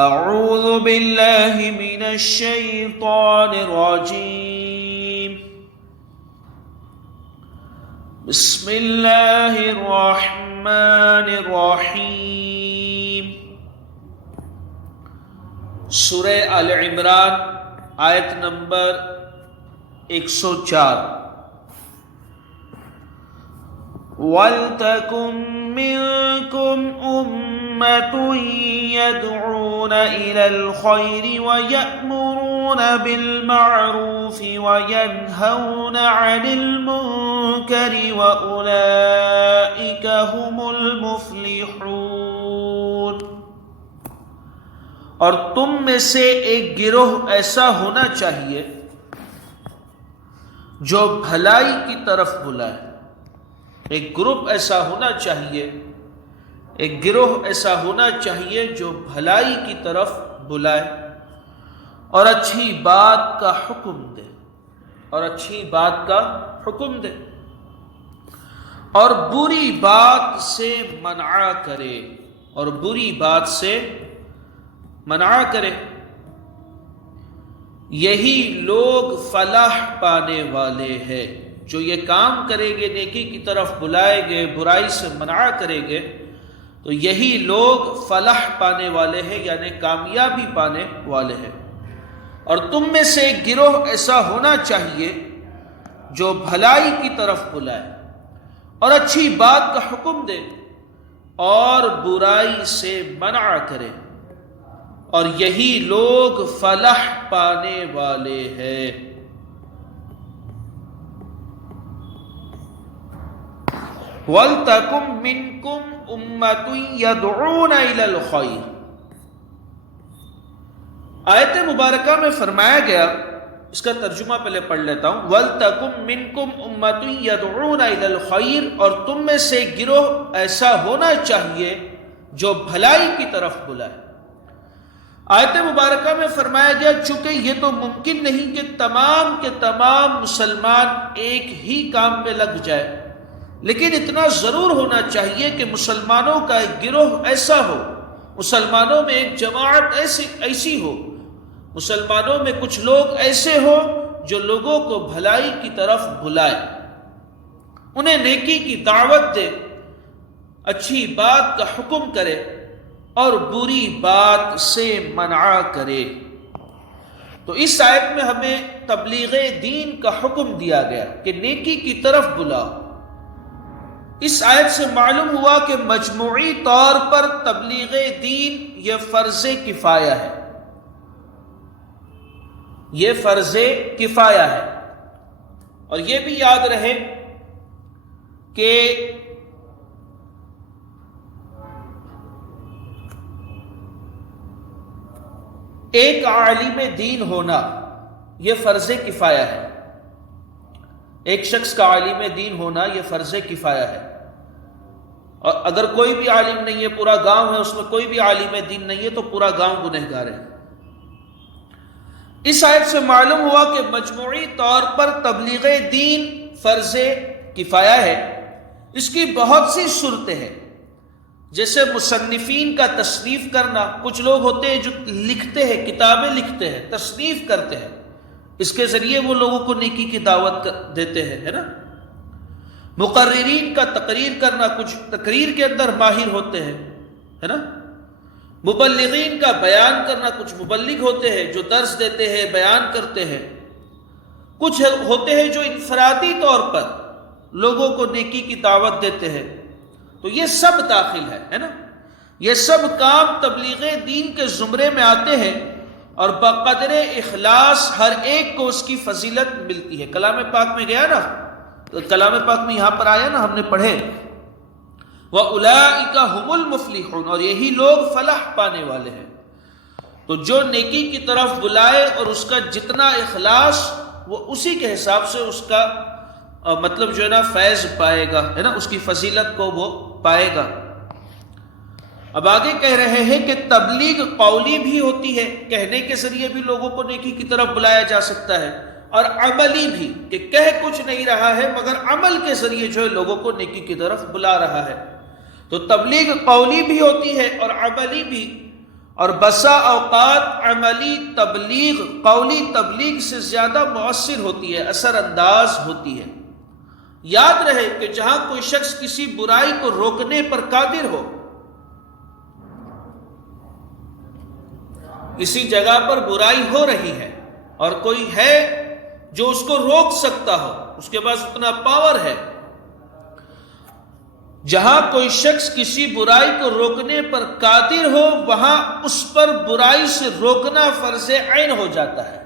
اعوذ باللہ من الشیطان الرجیم بسم اللہ الرحمن الرحیم سورہ آل عمران آیت نمبر 104 وَلْتَكُن مِّنكُمْ أُمَّةٌ يَدْعُونَ إِلَى الْخَيْرِ وَيَأْمُرُونَ بِالْمَعْرُوفِ وَيَنْهَوْنَ عَنِ الْمُنكَرِ وَأُولَئِكَ هُمُ الْمُفْلِحُونَ۔ اور تم میں سے ایک گروہ ایسا ہونا چاہیے جو بھلائی کی طرف بلائے، ایک گروپ ایسا ہونا چاہیے، ایک گروہ ایسا ہونا چاہیے جو بھلائی کی طرف بلائے اور اچھی بات کا حکم دے، اور اچھی بات کا حکم دے اور بری بات سے منع کرے، اور بری بات سے منع کرے۔ یہی لوگ فلاح پانے والے ہیں، جو یہ کام کریں گے، نیکی کی طرف بلائیں گے، برائی سے منع کریں گے، تو یہی لوگ فلاح پانے والے ہیں، یعنی کامیابی پانے والے ہیں۔ اور تم میں سے ایک گروہ ایسا ہونا چاہیے جو بھلائی کی طرف بلائے اور اچھی بات کا حکم دے اور برائی سے منع کرے، اور یہی لوگ فلاح پانے والے ہیں۔ وَلْتَكُن مِّنكُمْ أُمَّةٌ يَدْعُونَ إِلَى الْخَيْرِ۔ آیت مبارکہ میں فرمایا گیا، اس کا ترجمہ پہلے پڑھ لیتا ہوں۔ وَلْتَكُن مِّنكُمْ أُمَّةٌ يَدْعُونَ إِلَى الْخَيْرِ، اور تم میں سے گروہ ایسا ہونا چاہیے جو بھلائی کی طرف بلائے۔ آیت مبارکہ میں فرمایا گیا چونکہ یہ تو ممکن نہیں کہ تمام کے تمام مسلمان ایک ہی کام میں لگ جائے، لیکن اتنا ضرور ہونا چاہیے کہ مسلمانوں کا ایک گروہ ایسا ہو، مسلمانوں میں ایک جماعت ایسی ہو، مسلمانوں میں کچھ لوگ ایسے ہو جو لوگوں کو بھلائی کی طرف بلائے، انہیں نیکی کی دعوت دے، اچھی بات کا حکم کرے اور بری بات سے منع کرے۔ تو اس آیت میں ہمیں تبلیغ دین کا حکم دیا گیا کہ نیکی کی طرف بلاؤ۔ اس آیت سے معلوم ہوا کہ مجموعی طور پر تبلیغ دین یہ فرض کفایہ ہے، یہ فرض کفایہ ہے۔ اور یہ بھی یاد رہے کہ ایک عالم دین ہونا یہ فرض کفایہ ہے، ایک شخص کا عالم دین ہونا یہ فرض کفایہ ہے۔ اور اگر کوئی بھی عالم نہیں ہے، پورا گاؤں ہے اس میں کوئی بھی عالم دین نہیں ہے، تو پورا گاؤں گنہگار ہے۔ اس آیت سے معلوم ہوا کہ مجموعی طور پر تبلیغ دین فرض کفایہ ہے۔ اس کی بہت سی صورتیں ہیں، جیسے مصنفین کا تصنیف کرنا، کچھ لوگ ہوتے ہیں جو لکھتے ہیں، کتابیں لکھتے ہیں، تصنیف کرتے ہیں، اس کے ذریعے وہ لوگوں کو نیکی کی دعوت دیتے ہیں، ہے نا۔ مقررین کا تقریر کرنا، کچھ تقریر کے اندر ماہر ہوتے ہیں، ہے نا۔ مبلغین کا بیان کرنا، کچھ مبلغ ہوتے ہیں جو درس دیتے ہیں، بیان کرتے ہیں۔ کچھ ہوتے ہیں جو انفرادی طور پر لوگوں کو نیکی کی دعوت دیتے ہیں۔ تو یہ سب داخل ہے نا، یہ سب کام تبلیغ دین کے زمرے میں آتے ہیں، اور بقدر اخلاص ہر ایک کو اس کی فضیلت ملتی ہے۔ کلام پاک میں گیا نا، کلام پاک میں یہاں پر آیا نا، ہم نے پڑھے وَأُولَئِكَ هُمُ الْمُفْلِحُونَ، اور یہی لوگ فلاح پانے والے ہیں۔ تو جو نیکی کی طرف بلائے اور اس کا جتنا اخلاص، وہ اسی کے حساب سے اس کا مطلب جو ہے نا فیض پائے گا، ہے نا، اس کی فضیلت کو وہ پائے گا۔ اب آگے کہہ رہے ہیں کہ تبلیغ قولی بھی ہوتی ہے، کہنے کے ذریعے بھی لوگوں کو نیکی کی طرف بلایا جا سکتا ہے، اور عملی بھی، کہ کہہ کچھ نہیں رہا ہے مگر عمل کے ذریعے جو ہے لوگوں کو نیکی کی طرف بلا رہا ہے۔ تو تبلیغ قولی بھی ہوتی ہے اور عملی بھی، اور بسا اوقات عملی تبلیغ قولی تبلیغ سے زیادہ مؤثر ہوتی ہے، اثر انداز ہوتی ہے۔ یاد رہے کہ جہاں کوئی شخص کسی برائی کو روکنے پر قادر ہو، کسی جگہ پر برائی ہو رہی ہے اور کوئی ہے جو اس کو روک سکتا ہو، اس کے پاس اتنا پاور ہے، جہاں کوئی شخص کسی برائی کو روکنے پر قادر ہو وہاں اس پر برائی سے روکنا فرض عین ہو جاتا ہے۔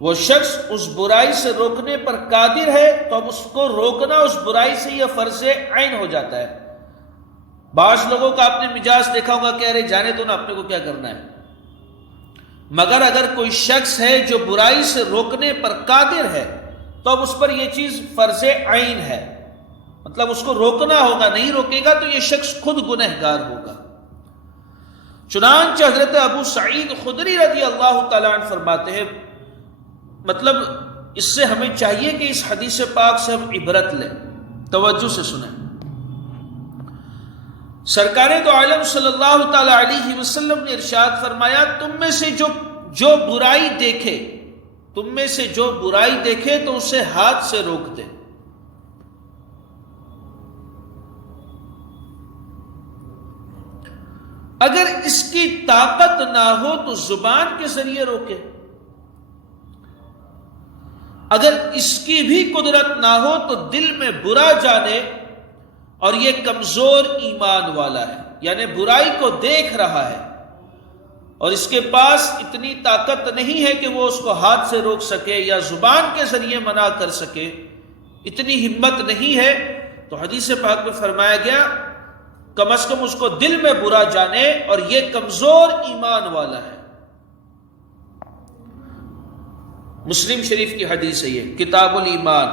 وہ شخص اس برائی سے روکنے پر قادر ہے تو اب اس کو روکنا اس برائی سے یہ فرض عین ہو جاتا ہے۔ بعض لوگوں کا آپ نے مجاز دیکھا ہوگا کہ ارے جانے دو نا، اپنے کو کیا کرنا ہے، مگر اگر کوئی شخص ہے جو برائی سے روکنے پر قادر ہے تو اب اس پر یہ چیز فرض عین ہے، مطلب اس کو روکنا ہوگا، نہیں روکے گا تو یہ شخص خود گنہگار ہوگا۔ چنانچہ حضرت ابو سعید خدری رضی اللہ تعالیٰ عنہ فرماتے ہیں، مطلب اس سے ہمیں چاہیے کہ اس حدیث پاک سے ہم عبرت لیں، توجہ سے سنیں۔ سرکار دو عالم صلی اللہ تعالی علیہ وسلم نے ارشاد فرمایا، تم میں سے جو برائی دیکھے، تم میں سے جو برائی دیکھے تو اسے ہاتھ سے روک دے۔ اگر اس کی طاقت نہ ہو تو زبان کے ذریعے روکے، اگر اس کی بھی قدرت نہ ہو تو دل میں برا جانے اور یہ کمزور ایمان والا ہے، یعنی برائی کو دیکھ رہا ہے اور اس کے پاس اتنی طاقت نہیں ہے کہ وہ اس کو ہاتھ سے روک سکے یا زبان کے ذریعے منع کر سکے، اتنی ہمت نہیں ہے، تو حدیث پاک میں فرمایا گیا کم از کم اس کو دل میں برا جانے اور یہ کمزور ایمان والا ہے۔ مسلم شریف کی حدیث ہے یہ، کتاب الایمان۔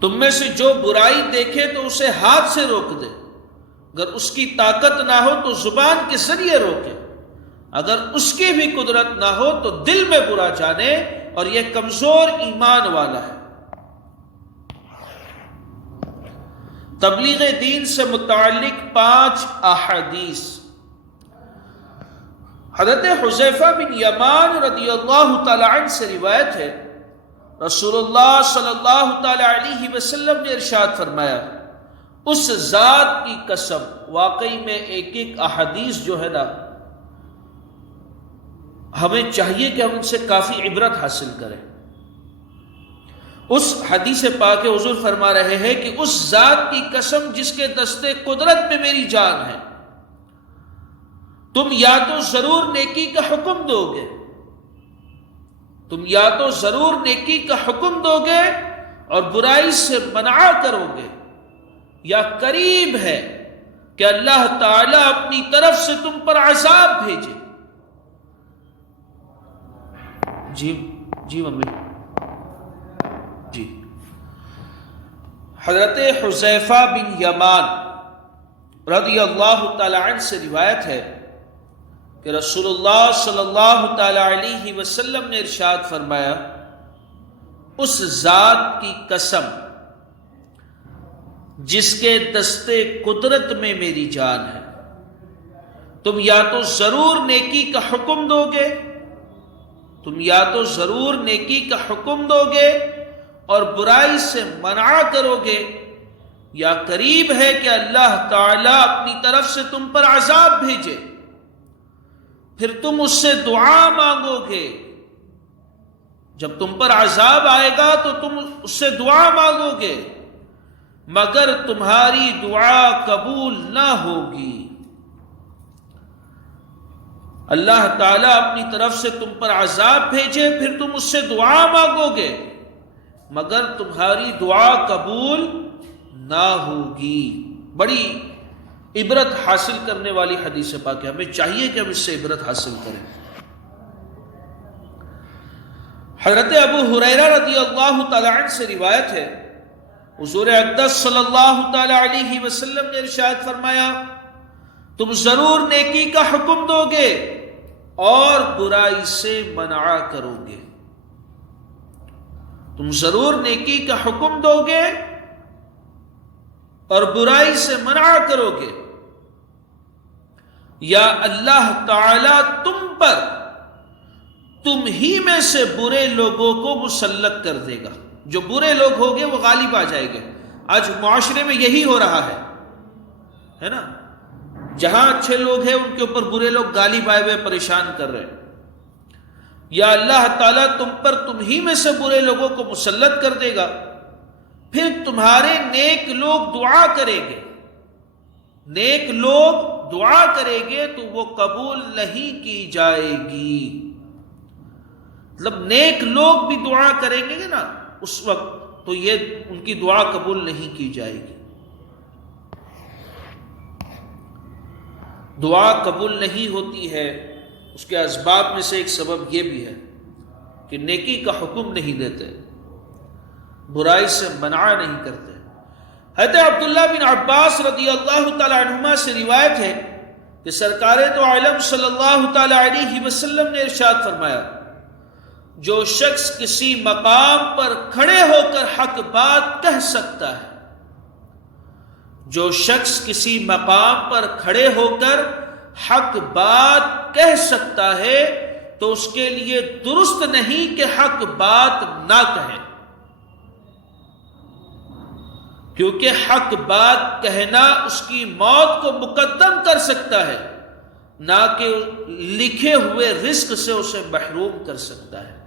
تم میں سے جو برائی دیکھے تو اسے ہاتھ سے روک دے، اگر اس کی طاقت نہ ہو تو زبان کے ذریعے روکے، اگر اس کی بھی قدرت نہ ہو تو دل میں برا جانے اور یہ کمزور ایمان والا ہے۔ تبلیغ دین سے متعلق 5 احادیث۔ حضرت حذیفہ بن یمان رضی اللہ تعالی عنہ سے روایت ہے، رسول اللہ صلی اللہ تعالی علیہ وسلم نے ارشاد فرمایا، اس ذات کی قسم، واقعی میں ایک ایک احادیث جو ہے نا ہمیں چاہیے کہ ہم ان سے کافی عبرت حاصل کریں۔ اس حدیث پاک حضور فرما رہے ہیں کہ اس ذات کی قسم جس کے دستے قدرت میں میری جان ہے، تم یا تو ضرور نیکی کا حکم دو گے، تم یا تو ضرور نیکی کا حکم دو گے اور برائی سے منع کرو گے، یا قریب ہے کہ اللہ تعالیٰ اپنی طرف سے تم پر عذاب بھیجے۔ جی ممی جی۔ حضرت حذیفہ بن یمان رضی اللہ تعالی عنہ سے روایت ہے کہ رسول اللہ صلی اللہ تعالی علیہ وسلم نے ارشاد فرمایا، اس ذات کی قسم جس کے دستے قدرت میں میری جان ہے، تم یا تو ضرور نیکی کا حکم دو گے، تم یا تو ضرور نیکی کا حکم دو گے اور برائی سے منع کرو گے، یا قریب ہے کہ اللہ تعالیٰ اپنی طرف سے تم پر عذاب بھیجے، پھر تم اس سے دعا مانگو گے، جب تم پر عذاب آئے گا تو تم اس سے دعا مانگو گے مگر تمہاری دعا قبول نہ ہوگی۔ اللہ تعالیٰ اپنی طرف سے تم پر عذاب بھیجے، پھر تم اس سے دعا مانگو گے مگر تمہاری دعا قبول نہ ہوگی۔ بڑی عبرت حاصل کرنے والی حدیث پاک ہے، ہمیں چاہیے کہ ہم اس سے عبرت حاصل کریں۔ حضرت ابو ہریرہ رضی اللہ تعالی عنہ سے روایت ہے، حضور اقدس صلی اللہ تعالی علیہ وسلم نے ارشاد فرمایا، تم ضرور نیکی کا حکم دو گے اور برائی سے منع کرو گے، تم ضرور نیکی کا حکم دو گے اور برائی سے منع کرو گے، یا اللہ تعالی تم پر تم ہی میں سے برے لوگوں کو مسلط کر دے گا. جو برے لوگ ہوں گے وہ غالب آ جائیں گے. آج معاشرے میں یہی ہو رہا ہے نا. جہاں اچھے لوگ ہیں ان کے اوپر برے لوگ غالب آئے ہوئے پریشان کر رہے ہیں. یا اللہ تعالیٰ تم پر تم ہی میں سے برے لوگوں کو مسلط کر دے گا، پھر تمہارے نیک لوگ دعا کریں گے. نیک لوگ دعا کریں گے تو وہ قبول نہیں کی جائے گی. مطلب نیک لوگ بھی دعا کریں گے نا اس وقت تو یہ ان کی دعا قبول نہیں کی جائے گی. دعا قبول نہیں ہوتی ہے، اس کے اسباب میں سے ایک سبب یہ بھی ہے کہ نیکی کا حکم نہیں دیتے، برائی سے منع نہیں کرتے. حضرت عبداللہ بن عباس رضی اللہ تعالی عنہما سے روایت ہے کہ سرکار دو عالم صلی اللہ تعالی علیہ وسلم نے ارشاد فرمایا، جو شخص کسی مقام پر کھڑے ہو کر حق بات کہہ سکتا ہے، جو شخص کسی مقام پر کھڑے ہو کر حق بات کہہ سکتا ہے تو اس کے لیے درست نہیں کہ حق بات نہ کہے، کیونکہ حق بات کہنا اس کی موت کو مقدم کر سکتا ہے، نہ کہ لکھے ہوئے رزق سے اسے محروم کر سکتا ہے.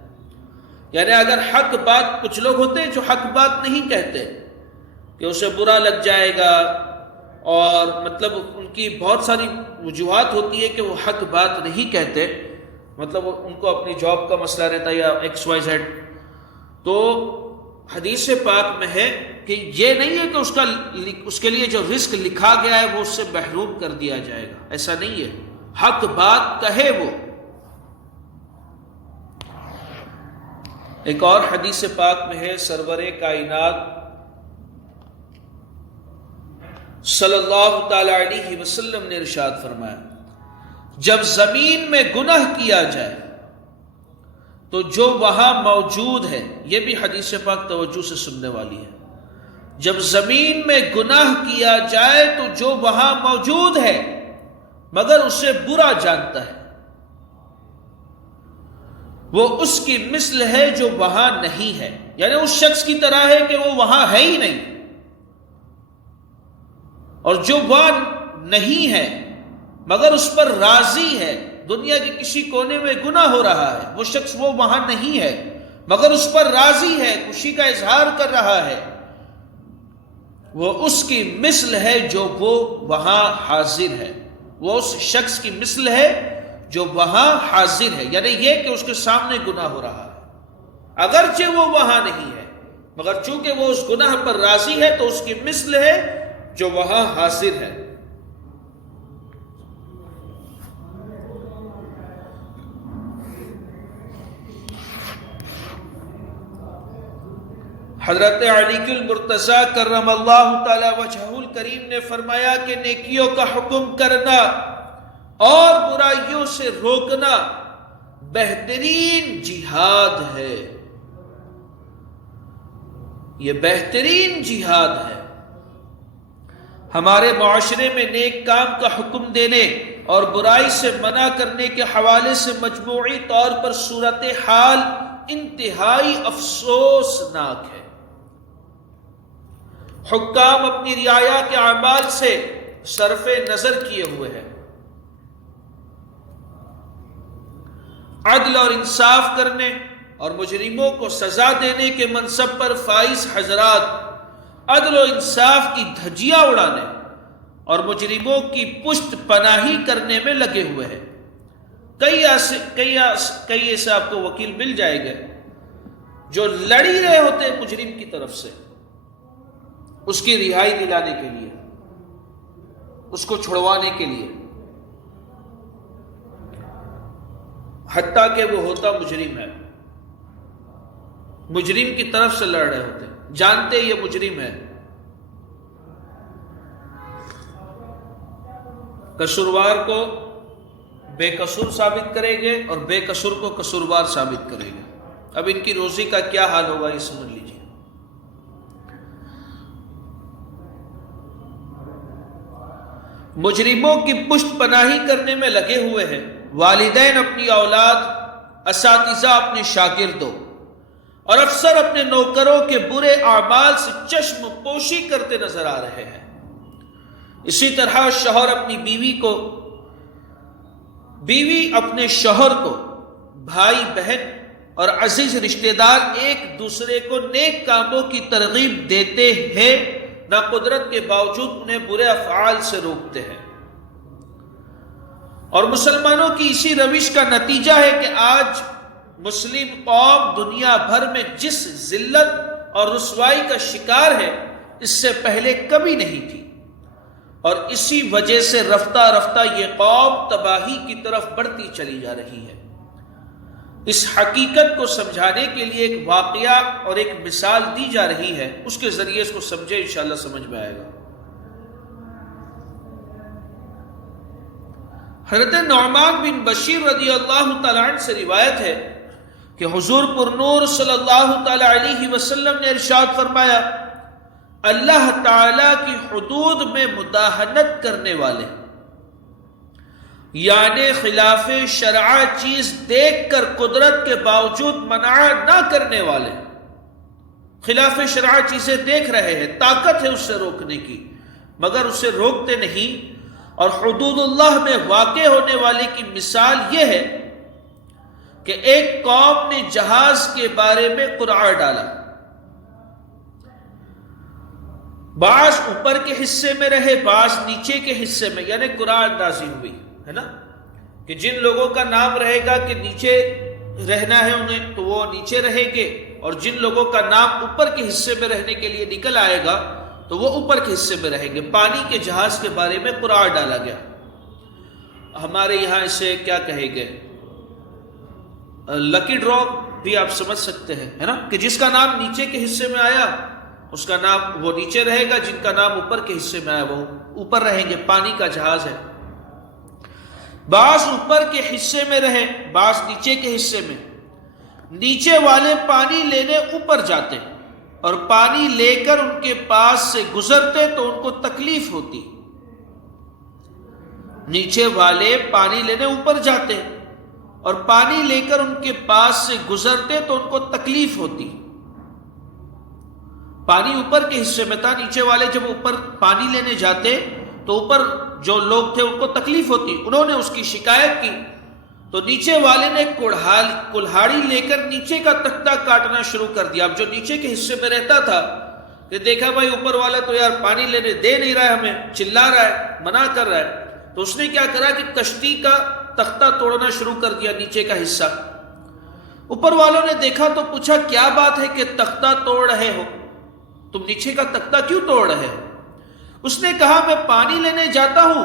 یعنی اگر حق بات، کچھ لوگ ہوتے ہیں جو حق بات نہیں کہتے کہ اسے برا لگ جائے گا، اور مطلب ان کی بہت ساری وجوہات ہوتی ہے کہ وہ حق بات نہیں کہتے، مطلب ان کو اپنی جاب کا مسئلہ رہتا ہے یا ایکس وائی زیڈ. تو حدیث پاک میں ہے کہ یہ نہیں ہے کہ اس کے لیے جو رزق لکھا گیا ہے وہ اس سے محروم کر دیا جائے گا، ایسا نہیں ہے. حق بات کہے وہ. ایک اور حدیث پاک میں ہے، سرور کائنات صلی اللہ تعالی علیہ وسلم نے ارشاد فرمایا، جب زمین میں گناہ کیا جائے تو جو وہاں موجود ہے، یہ بھی حدیث پاک توجہ سے سننے والی ہے، جب زمین میں گناہ کیا جائے تو جو وہاں موجود ہے مگر اسے برا جانتا ہے، وہ اس کی مثل ہے جو وہاں نہیں ہے. یعنی اس شخص کی طرح ہے کہ وہ وہاں ہے ہی نہیں، اور جو وہاں نہیں ہے مگر اس پر راضی ہے. دنیا کے کسی کونے میں گناہ ہو رہا ہے، وہ شخص وہ وہاں نہیں ہے مگر اس پر راضی ہے، خوشی کا اظہار کر رہا ہے، وہ اس کی مثل ہے جو وہ وہاں حاضر ہے. وہ اس شخص کی مثل ہے جو وہاں حاضر ہے. یعنی یہ کہ اس کے سامنے گناہ ہو رہا ہے، اگرچہ وہ وہاں نہیں ہے مگر چونکہ وہ اس گناہ پر راضی ہے تو اس کی مثل ہے جو وہاں حاضر ہے. حضرت علی المرتضیٰ کرم اللہ تعالی وجہہ الکریم نے فرمایا کہ نیکیوں کا حکم کرنا اور برائیوں سے روکنا بہترین جہاد ہے. یہ بہترین جہاد ہے. ہمارے معاشرے میں نیک کام کا حکم دینے اور برائی سے منع کرنے کے حوالے سے مجموعی طور پر صورتحال انتہائی افسوسناک ہے. حکام اپنی رعایا کے اعمال سے صرف نظر کیے ہوئے ہیں. عدل اور انصاف کرنے اور مجرموں کو سزا دینے کے منصب پر فائز حضرات عدل و انصاف کی دھجیاں اڑانے اور مجرموں کی پشت پناہی کرنے میں لگے ہوئے ہیں. کئی ایسے آپ کو وکیل مل جائے گا جو لڑی رہے ہوتے ہیں مجرم کی طرف سے اس کی رہائی دلانے کے لیے، اس کو چھڑوانے کے لیے، حتیٰ کہ وہ ہوتا مجرم ہے، مجرم کی طرف سے لڑ رہے ہوتے، جانتے یہ مجرم ہے. قصوروار کو بے قصور ثابت کریں گے اور بے قصور کو قصوروار ثابت کریں گے. اب ان کی روزی کا کیا حال ہوگا یہ سمجھ لیجیے. مجرموں کی پشت پناہی کرنے میں لگے ہوئے ہیں، والدین اپنی اولاد، اساتذہ اپنے شاگردوں، اور افسر اپنے نوکروں کے برے اعمال سے چشم پوشی کرتے نظر آ رہے ہیں۔ اسی طرح شوہر اپنی بیوی اپنے شوہر کو، بھائی بہن اور عزیز رشتہ دار ایک دوسرے کو نیک کاموں کی ترغیب دیتے ہیں، ناقدرت کے باوجود انہیں برے افعال سے روکتے ہیں۔ اور مسلمانوں کی اسی روش کا نتیجہ ہے کہ آج مسلم قوم دنیا بھر میں جس ذلت اور رسوائی کا شکار ہے، اس سے پہلے کبھی نہیں تھی، اور اسی وجہ سے رفتہ رفتہ یہ قوم تباہی کی طرف بڑھتی چلی جا رہی ہے۔ اس حقیقت کو سمجھانے کے لیے ایک واقعہ اور ایک مثال دی جا رہی ہے، اس کے ذریعے اس کو سمجھے، انشاءاللہ سمجھ میں آئے گا۔ حضرت نعمان بن بشیر رضی اللہ تعالیٰ عنہ سے روایت ہے کہ حضور پر نور صلی اللہ تعالیٰ علیہ وسلم نے ارشاد فرمایا، اللہ تعالیٰ کی حدود میں مداہنت کرنے والے، یعنی خلاف شرع چیز دیکھ کر قدرت کے باوجود منع نہ کرنے والے، خلاف شرع چیزیں دیکھ رہے ہیں، طاقت ہے اس سے روکنے کی مگر اسے روکتے نہیں، اور حدود اللہ میں واقع ہونے والے کی مثال یہ ہے کہ ایک قوم نے جہاز کے بارے میں قرعہ ڈالا، بعض اوپر کے حصے میں رہے، بعض نیچے کے حصے میں، یعنی قرعہ اندازی ہوئی ہے نا، کہ جن لوگوں کا نام رہے گا کہ نیچے رہنا ہے انہیں تو وہ نیچے رہیں گے، اور جن لوگوں کا نام اوپر کے حصے میں رہنے کے لیے نکل آئے گا تو وہ اوپر کے حصے میں رہیں گے۔ پانی کے جہاز کے بارے میں قرعہ ڈالا گیا، ہمارے یہاں اسے کیا کہے گے، لکی ڈرا بھی آپ سمجھ سکتے ہیں، ہے نا، کہ جس کا نام نیچے کے حصے میں آیا اس کا نام وہ نیچے رہے گا، جن کا نام اوپر کے حصے میں آیا وہ اوپر رہیں گے۔ پانی کا جہاز ہے، بعض اوپر کے حصے میں رہے، بعض نیچے کے حصے میں، نیچے والے پانی لینے اوپر جاتے اور پانی لے کر ان کے پاس سے گزرتے تو ان کو تکلیف ہوتی، نیچے والے پانی لینے اوپر جاتے اور پانی لے کر ان کے پاس سے گزرتے تو ان کو تکلیف ہوتی۔ پانی اوپر کے حصے میں تھا، نیچے والے جب اوپر پانی لینے جاتے تو اوپر جو لوگ تھے ان کو تکلیف ہوتی، انہوں نے اس کی شکایت کی تو نیچے والے نے کلہاڑی لے کر نیچے کا تختہ کاٹنا شروع کر دیا۔ اب جو نیچے کے حصے میں رہتا تھا کہ دیکھا بھائی اوپر والا تو یار پانی لینے دے نہیں رہا ہے، ہمیں چلا رہا ہے، منع کر رہا ہے، تو اس نے کیا کرا کہ کشتی کا تختہ توڑنا شروع کر دیا، نیچے کا حصہ۔ اوپر والوں نے دیکھا تو پوچھا کیا بات ہے کہ تختہ توڑ رہے ہو، تم نیچے کا تختہ کیوں توڑ رہے ہو؟ اس نے کہا میں پانی لینے جاتا ہوں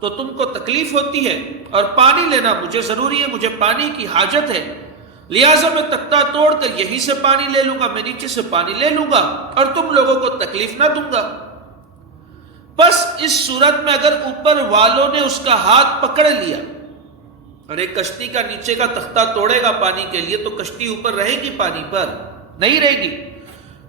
تو تم کو تکلیف ہوتی ہے اور پانی لینا مجھے ضروری ہے، مجھے پانی کی حاجت ہے، لہٰذا میں تختہ توڑ کر یہیں سے پانی لے لوں گا، میں نیچے سے پانی لے لوں گا اور تم لوگوں کو تکلیف نہ دوں گا۔ بس اس صورت میں اگر اوپر والوں نے اس کا ہاتھ پکڑ لیا اور ایک کشتی کا نیچے کا تختہ توڑے گا پانی کے لیے تو کشتی اوپر رہے گی، پانی پر نہیں رہے گی،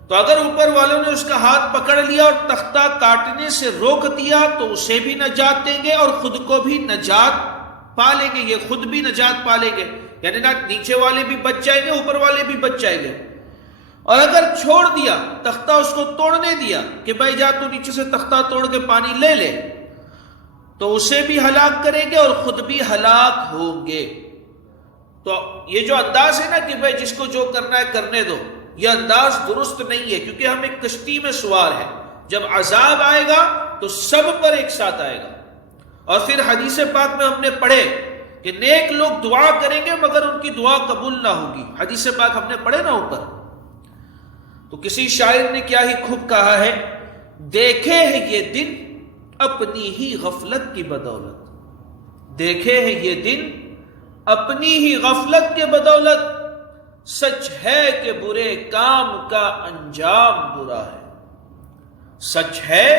تو اگر اوپر والوں نے اس کا ہاتھ پکڑ لیا اور تختہ کاٹنے سے روک دیا تو اسے بھی نجات دیں گے اور خود کو بھی نجات پا لیں گے، یہ خود بھی نجات پا لیں گے، یعنی نہ نیچے والے بھی بچ جائیں گے، اوپر والے بھی بچ جائیں گے۔ اور اگر چھوڑ دیا، تختہ اس کو توڑنے دیا کہ بھائی جا تو نیچے سے تختہ توڑ کے پانی لے لے، تو اسے بھی ہلاک کریں گے اور خود بھی ہلاک ہوں گے۔ تو یہ جو انداز ہے نا کہ بھائی جس کو جو کرنا ہے کرنے دو، یہ انداز درست نہیں ہے، کیونکہ ہم ایک کشتی میں سوار ہیں، جب عذاب آئے گا تو سب پر ایک ساتھ آئے گا۔ اور پھر حدیث پاک میں ہم نے پڑھے کہ نیک لوگ دعا کریں گے مگر ان کی دعا قبول نہ ہوگی، حدیث پاک ہم نے پڑھے نا اوپر۔ تو کسی شاعر نے کیا ہی خوب کہا ہے، دیکھے ہیں یہ دن اپنی ہی غفلت کی بدولت، دیکھے ہیں یہ دن اپنی ہی غفلت کے بدولت، سچ ہے کہ برے کام کا انجام برا ہے، سچ ہے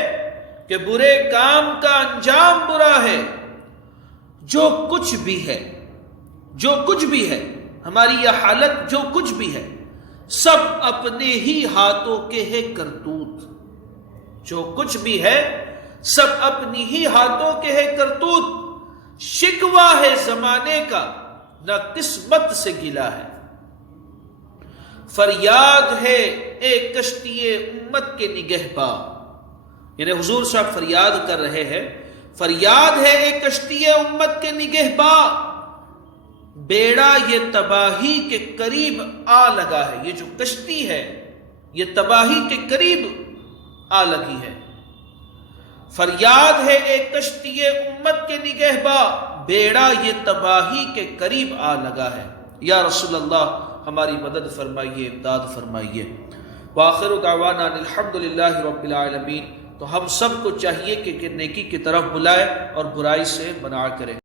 کہ برے کام کا انجام برا ہے۔ جو کچھ بھی ہے، جو کچھ بھی ہے، ہماری یہ حالت جو کچھ بھی ہے، سب اپنے ہی ہاتھوں کے ہے کرتوت، جو کچھ بھی ہے سب اپنی ہی ہاتھوں کے ہے کرتوت، شکوہ ہے زمانے کا نہ قسمت سے گلا ہے۔ فریاد ہے ایک کشتی امت کے نگہباں، یعنی حضور صاحب فریاد کر رہے ہیں، فریاد ہے ایک کشتی امت کے نگہباں، بیڑا یہ تباہی کے قریب آ لگا ہے۔ یہ جو کشتی ہے یہ تباہی کے قریب آ لگی ہے۔ فریاد ہے ایک کشتی امت کے نگہباں، بیڑا یہ تباہی کے قریب آ لگا ہے۔ یا رسول اللہ ہماری مدد فرمائیے، امداد فرمائیے۔ وآخر دعوانا الحمدللہ رب العالمین۔ تو ہم سب کو چاہیے کہ نیکی کی طرف بلائے اور برائی سے منع کرے۔